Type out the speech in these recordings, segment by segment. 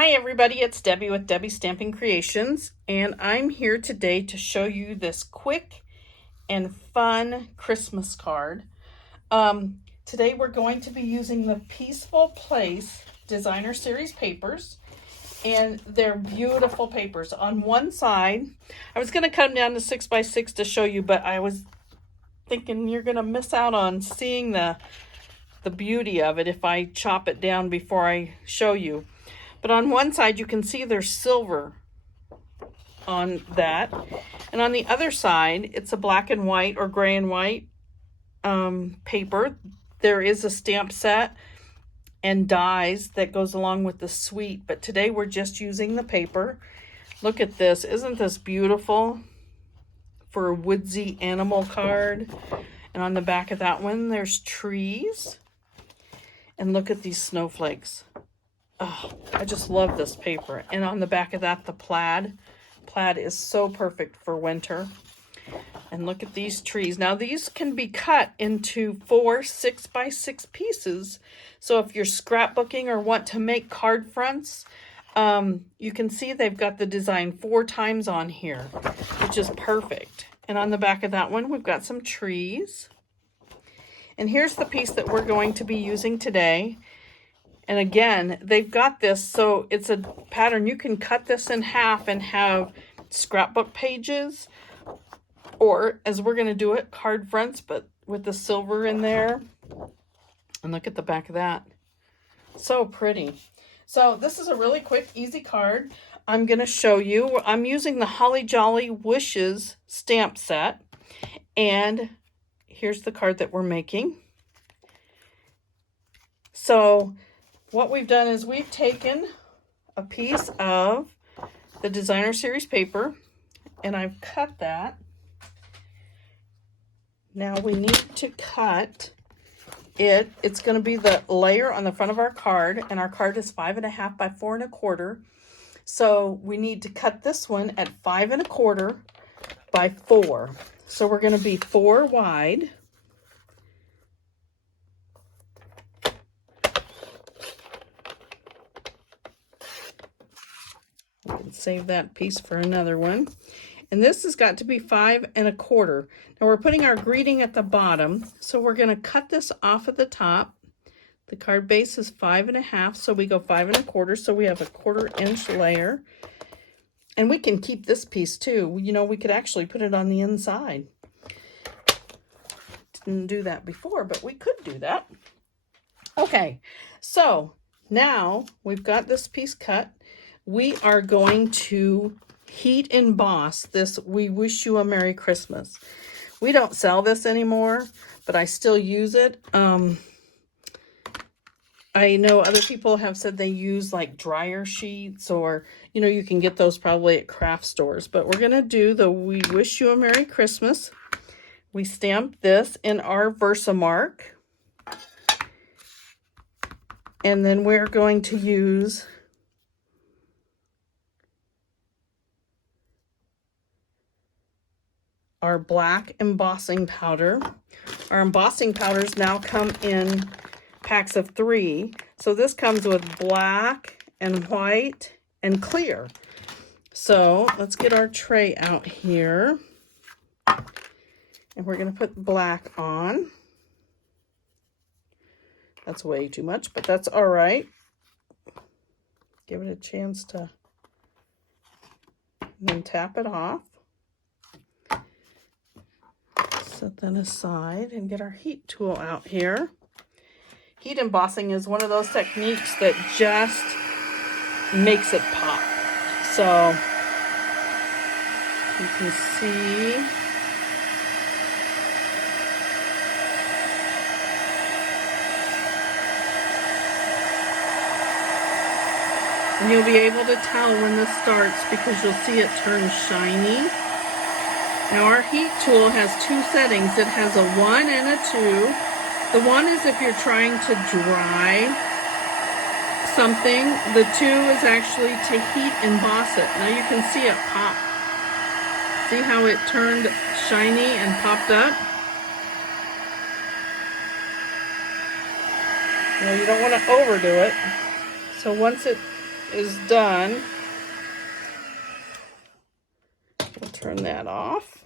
Hi everybody, it's Debbie with Debbie Stamping Creations, and I'm here today to show you this quick and fun Christmas card. Today we're going to be using the Peaceful Place Designer Series papers, and they're beautiful papers. On one side, I was going to cut them down to 6x6 to show you, but I was thinking you're going to miss out on seeing the beauty of it if I chop it down before I show you. But on one side, you can see there's silver on that. And on the other side, it's a black and white or gray and white paper. There is a stamp set and dies that goes along with the suite. But today we're just using the paper. Look at this. Isn't this beautiful for a woodsy animal card? And on the back of that one, there's trees. And look at these snowflakes. Oh, I just love this paper. And on the back of that, the plaid. Plaid is so perfect for winter. And look at these trees. Now these can be cut into 4 6x6 pieces. So if you're scrapbooking or want to make card fronts, you can see they've got the design 4 times on here, which is perfect. And on the back of that one, we've got some trees. And here's the piece that we're going to be using today. And again, they've got this, so it's a pattern. You can cut this in half and have scrapbook pages, or as we're going to do it, card fronts, but with the silver in there. And look at the back of that. So pretty. So this is a really quick, easy card. I'm going to show you. I'm using the Holly Jolly Wishes stamp set. And here's the card that we're making. So what we've done is we've taken a piece of the Designer Series paper and I've cut that. Now we need to cut it. It's going to be the layer on the front of our card, and our card is 5.5 by 4 1/4. So we need to cut this one at 5 1/4 by 4. So we're going to be 4 wide. I can save that piece for another one. And this has got to be 5 1/4. Now we're putting our greeting at the bottom, so we're going to cut this off at the top. The card base is 5.5, so we go 5 1/4, so we have a 1/4 inch layer. And we can keep this piece too. You know, we could actually put it on the inside. Didn't do that before, but we could do that. Okay, so now we've got this piece cut. We are going to heat emboss this We Wish You a Merry Christmas. We don't sell this anymore, but I still use it. I know other people have said they use like dryer sheets, or, you know, you can get those probably at craft stores. But we're going to do the We Wish You a Merry Christmas. We stamp this in our Versamark. And then we're going to use our black embossing powder. Our embossing powders now come in packs of 3. So this comes with black and white and clear. So let's get our tray out here. And we're going to put black on. That's way too much, but that's all right. Give it a chance to, and then tap it off. Set that aside and get our heat tool out here. Heat embossing is one of those techniques that just makes it pop. So you can see and you'll be able to tell when this starts because you'll see it turn shiny. Now our heat tool has 2 settings. It has a 1 and a 2. The 1 is if you're trying to dry something. The 2 is actually to heat emboss it. Now you can see it pop. See how it turned shiny and popped up? Now you don't want to overdo it. So once it is done. We'll turn that off.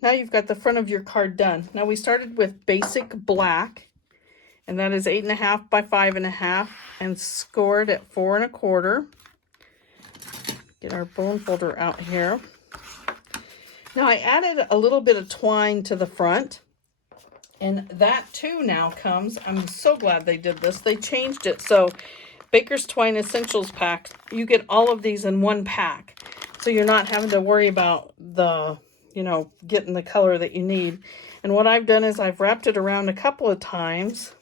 Now you've got the front of your card done. Now we started with basic black, and that is 8.5 by 5.5, and scored at 4 1/4. Get our bone folder out here. Now I added a little bit of twine to the front, and that too now comes, I'm so glad they did this. They changed it, so Baker's Twine Essentials pack, you get all of these in one pack. So you're not having to worry about the, getting the color that you need. And what I've done is I've wrapped it around a couple of times.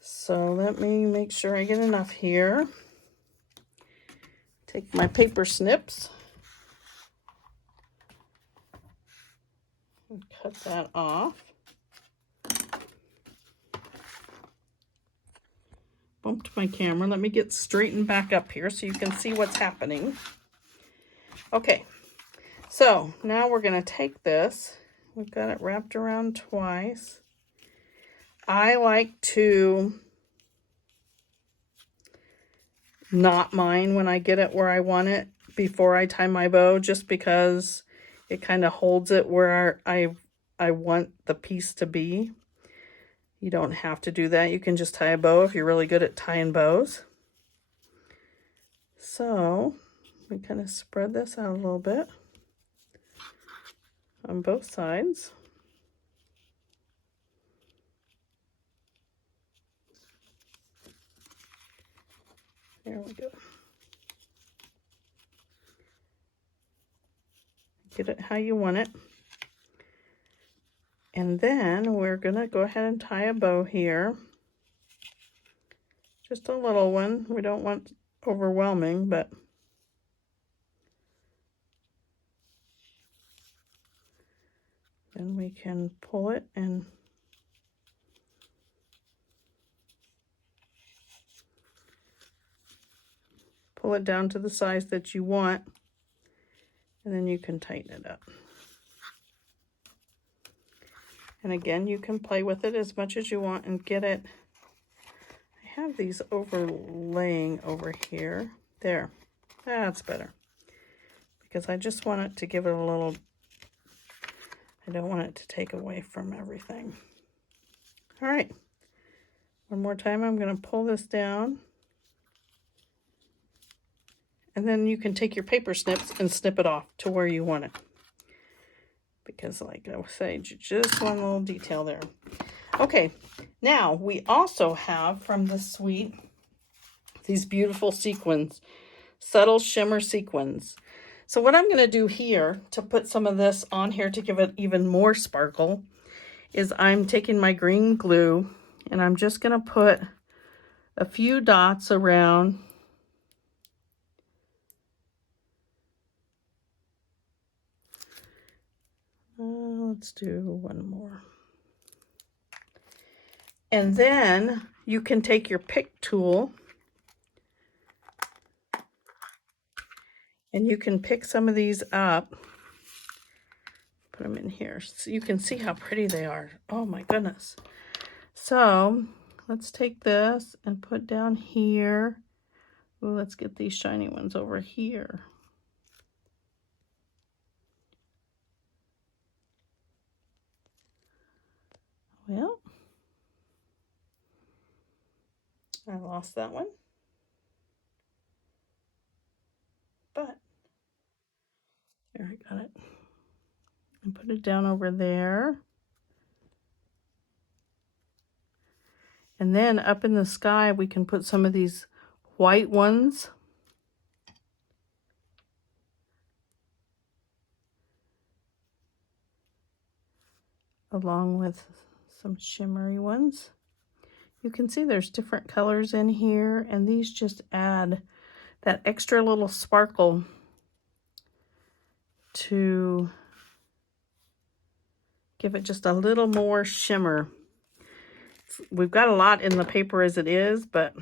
So let me make sure I get enough here. Take my paper snips and cut that off. Bumped my camera. Let me get straightened back up here so you can see what's happening. Okay, so now we're going to take this. We've got it wrapped around twice. I like to knot mine when I get it where I want it before I tie my bow, just because it kind of holds it where I want the piece to be. You don't have to do that. You can just tie a bow if you're really good at tying bows. So we kind of spread this out a little bit on both sides. There we go. Get it how you want it. And then we're going to go ahead and tie a bow here. Just a little one. We don't want overwhelming, but then we can pull it and pull it down to the size that you want, and then you can tighten it up. And again, you can play with it as much as you want and get it. I have these overlaying over here. There, that's better. Because I just want it to give it a little, I don't want it to take away from everything. All right, one more time, I'm going to pull this down. And then you can take your paper snips and snip it off to where you want it. Because like I say, just one little detail there. Okay, now we also have from the suite these beautiful sequins, subtle shimmer sequins. So what I'm going to do here to put some of this on here to give it even more sparkle is I'm taking my green glue and I'm just going to put a few dots around . Let's do one more. And then you can take your pick tool and you can pick some of these up, put them in here so you can see how pretty they are. Oh my goodness. So let's take this and put down here. Ooh, let's get these shiny ones over here. Well, I lost that one, but there, I got it. And put it down over there. And then up in the sky, we can put some of these white ones. Along with some shimmery ones. You can see there's different colors in here, and these just add that extra little sparkle to give it just a little more shimmer. We've got a lot in the paper as it is, but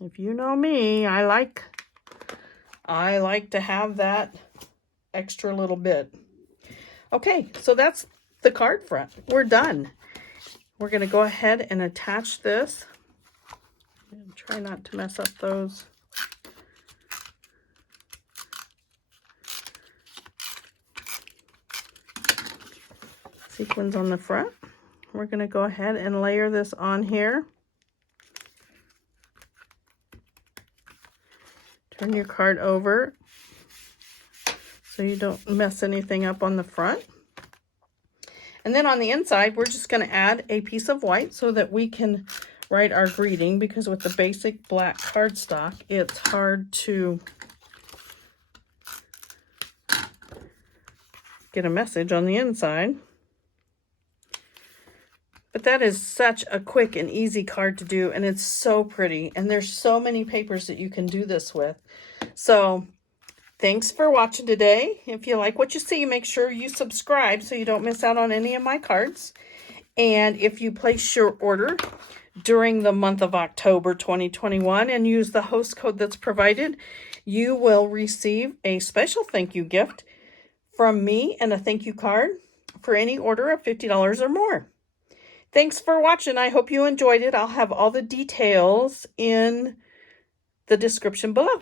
if you know me, I like to have that extra little bit. Okay, so that's the card front. We're done. We're going to go ahead and attach this. Try not to mess up those. Sequins on the front. We're going to go ahead and layer this on here. Turn your card over so you don't mess anything up on the front. And then on the inside, we're just going to add a piece of white so that we can write our greeting, because with the basic black cardstock, it's hard to get a message on the inside. But that is such a quick and easy card to do, and it's so pretty. And there's so many papers that you can do this with. So thanks for watching today. If you like what you see, make sure you subscribe so you don't miss out on any of my cards. And if you place your order during the month of October 2021 and use the host code that's provided, you will receive a special thank you gift from me and a thank you card for any order of $50 or more. Thanks for watching. I hope you enjoyed it. I'll have all the details in the description below.